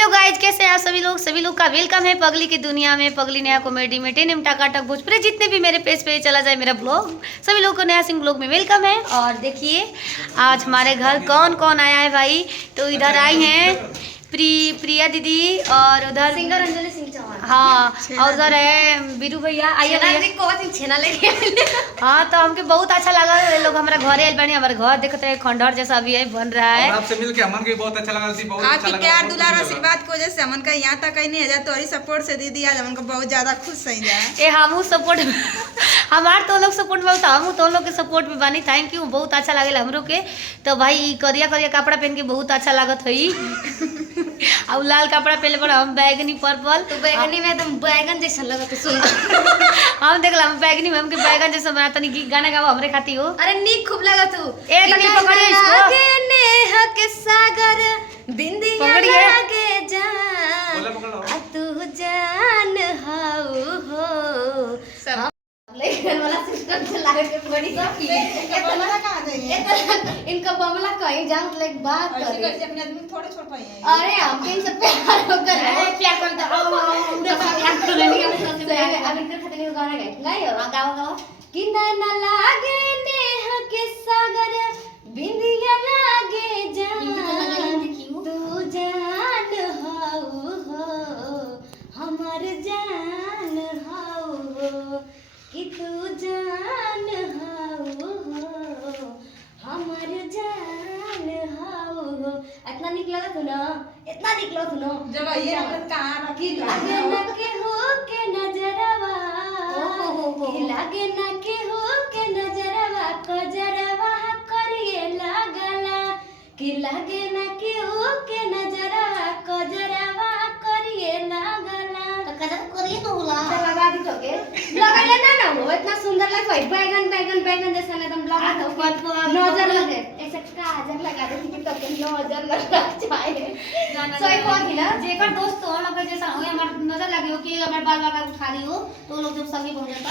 Hello guys, कैसे हैं आप सभी लोग का वेलकम है पगली की दुनिया में। पगली नया कॉमेडी में टेनिम टाकाटक भोजपुरी जितने भी मेरे पेज पे चला जाए मेरा ब्लॉग, सभी लोगों को नया सिंह ब्लॉग में वेलकम है। और देखिए आज हमारे घर कौन कौन आया है भाई। तो इधर आई हैं प्रिया दीदी और उधर सिंगर अंजलि सिंह चौहान। हाँ, और उधर है बीरू भैया। आइए छेना लेके हाँ, तो हमके बहुत अच्छा लगा। ये लोग हमारा घर आयल बनी, हमारे घर देखते हैं खंडहर जैसा भी है बन रहा है। आपसे मिलके अमन के बहुत अच्छा लगा। आपकी प्यार दुलार आशीर्वाद की वजह से अमन का यहाँ तक नहीं है तो सपोर्ट से दीदी आज अमन को बहुत ज्यादा खुश सही जाए। हम सपोर्ट हमारे तो लोग सपोर्ट में हम तो लोग के सपोर्ट में बानी। थैंक यू, बहुत अच्छा लगेला हमरो के। तो भाई करिया करिया कपड़ा पहन के बहुत अच्छा लागत है। और लाल कपड़ा पहले पर हम बैगनी पर्पल। तो बैगनी में एकदम बैगन जैसा लगा तो सुन हम देखला हम बैगनी में हमके बैगन जैसा बना। तनी गाना गावा हमरे खाती हो। अरे नीक खूब लगा तू। ए तनी पकड़िए इसको। नेह के सागर बिंदिया पकड़िए। लागे जान तू जान हाउ हो सब लेकिन वाला सिस्टम से लागे के बड़ी सब इनका बमला कहीं जा मतलब एक बात कर अपने आदमी थोड़े छोड़ पाए हैं। अरे हम भी इनसे प्यार कर प्यार करते पूरा प्यार कर रही है। अब इनके खाते में गाना गाओ गाओ कि न लागे नेह के सागर बिंदिया लागे जान तू जान हाउ हो हमर जान हाउ हो कि तू जान हाउ हो हमर जान हाउ हो। इतना निक लगा तू ना, इतना निक लगा तू ना जब ये अपन कहां रखी लागे न के हो के नजरवा कि लागे न के हो के नजरवा कजरवा करिए लागला कि लागे न के हो के नजरवा कजरवा करिए लागला तो कजर करिए तो होला लगा दी तो के लगाले ना हो इतना सुंदर लगे भाई। बैगन बैगन बैगन जैसा एकदम लगा दो नजर लगे ऐसे काजर लगा दे कि तो के नजर लगा जाए सही कौन हिला जेकर दोस्त हो हम जैसा हो हमार नजर लगे हो कि हमारे बाल बाबा उठा रही हो तो लोग जब संगी हो जाता।